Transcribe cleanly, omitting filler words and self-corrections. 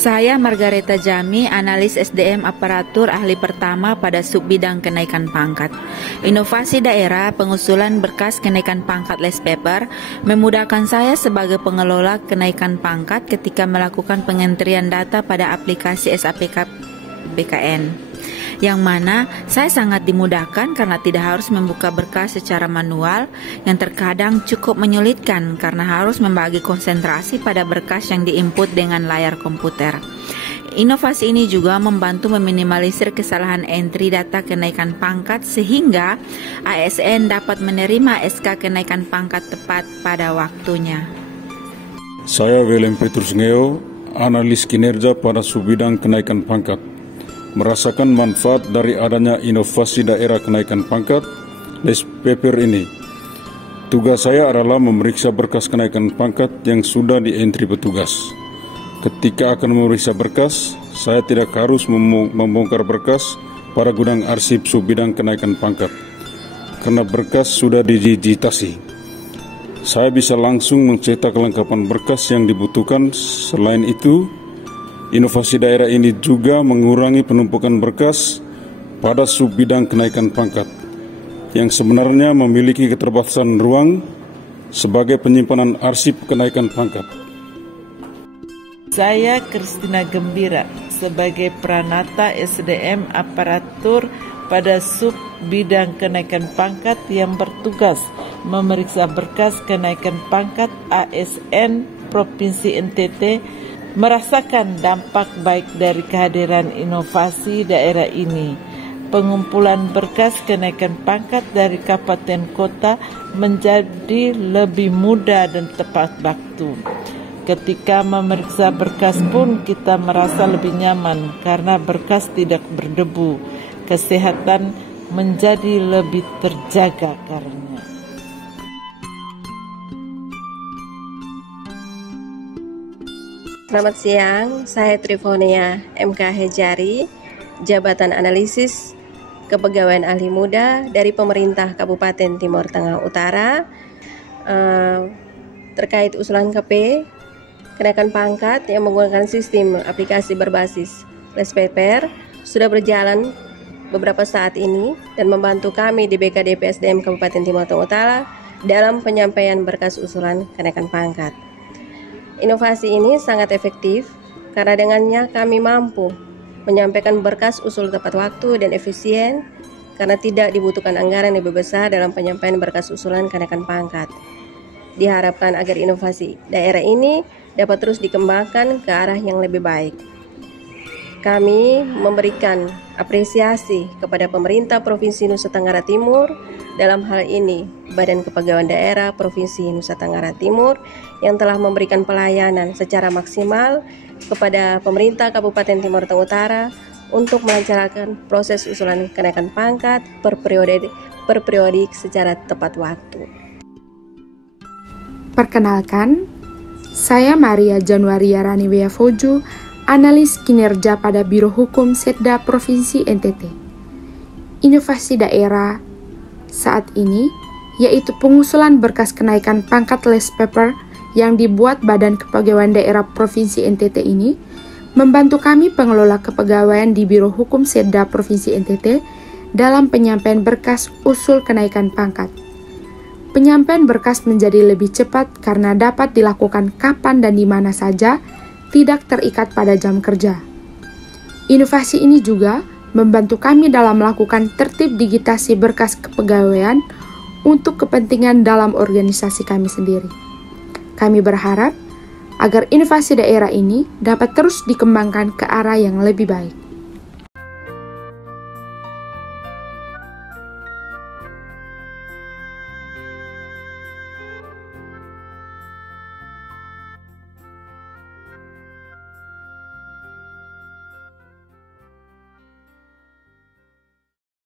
Saya Margareta Jami, analis SDM aparatur ahli pertama pada subbidang kenaikan pangkat. Inovasi daerah pengusulan berkas kenaikan pangkat less paper memudahkan saya sebagai pengelola kenaikan pangkat ketika melakukan pengentrian data pada aplikasi SAPK BKN. Yang mana saya sangat dimudahkan karena tidak harus membuka berkas secara manual yang terkadang cukup menyulitkan karena harus membagi konsentrasi pada berkas yang diinput dengan layar komputer. Inovasi ini juga membantu meminimalisir kesalahan entry data kenaikan pangkat sehingga ASN dapat menerima SK kenaikan pangkat tepat pada waktunya. Saya William Petrus Ngeo, analis kinerja pada subbidang kenaikan pangkat. Merasakan manfaat dari adanya inovasi daerah kenaikan pangkat less paper ini. Tugas saya adalah memeriksa berkas kenaikan pangkat yang sudah dientri petugas. Ketika akan memeriksa berkas, saya tidak harus membongkar berkas pada gudang arsip subbidang kenaikan pangkat, karena berkas sudah digitasi. Saya bisa langsung mencetak kelengkapan berkas yang dibutuhkan. Selain itu, inovasi daerah ini juga mengurangi penumpukan berkas pada subbidang kenaikan pangkat yang sebenarnya memiliki keterbatasan ruang sebagai penyimpanan arsip kenaikan pangkat. Saya Kristina Gembira sebagai Pranata SDM aparatur pada subbidang kenaikan pangkat yang bertugas memeriksa berkas kenaikan pangkat ASN Provinsi NTT, merasakan dampak baik dari kehadiran inovasi daerah ini. Pengumpulan berkas kenaikan pangkat dari kabupaten kota menjadi lebih mudah dan tepat waktu. Ketika memeriksa berkas pun kita merasa lebih nyaman karena berkas tidak berdebu. Kesehatan menjadi lebih terjaga karena. Selamat siang, saya Trifonia MK Hejari, Jabatan Analisis Kepegawaian Ahli Muda dari Pemerintah Kabupaten Timur Tengah Utara. Terkait usulan KP kenaikan pangkat yang menggunakan sistem aplikasi berbasis less paper sudah berjalan beberapa saat ini dan membantu kami di BKD PSDM Kabupaten Timur Tengah Utara dalam penyampaian berkas usulan kenaikan pangkat. Inovasi ini sangat efektif karena dengannya kami mampu menyampaikan berkas usul tepat waktu dan efisien karena tidak dibutuhkan anggaran lebih besar dalam penyampaian berkas usulan kenaikan pangkat. Diharapkan agar inovasi daerah ini dapat terus dikembangkan ke arah yang lebih baik. Kami memberikan apresiasi kepada pemerintah Provinsi Nusa Tenggara Timur, dalam hal ini Badan Kepegawaian Daerah Provinsi Nusa Tenggara Timur yang telah memberikan pelayanan secara maksimal kepada pemerintah Kabupaten Timur Tengah Utara untuk melancarkan proses usulan kenaikan pangkat per periodik secara tepat waktu. Perkenalkan, saya Maria Januaria Raniwea Fojo, analis kinerja pada Biro Hukum Setda Provinsi NTT. Inovasi daerah saat ini yaitu pengusulan berkas kenaikan pangkat less paper yang dibuat Badan Kepegawaian Daerah Provinsi NTT ini membantu kami pengelola kepegawaian di Biro Hukum Setda Provinsi NTT dalam penyampaian berkas usul kenaikan pangkat. Penyampaian berkas menjadi lebih cepat karena dapat dilakukan kapan dan di mana saja, tidak terikat pada jam kerja. Inovasi ini juga membantu kami dalam melakukan tertib digitasi berkas kepegawaian untuk kepentingan dalam organisasi kami sendiri. Kami berharap agar inovasi daerah ini dapat terus dikembangkan ke arah yang lebih baik.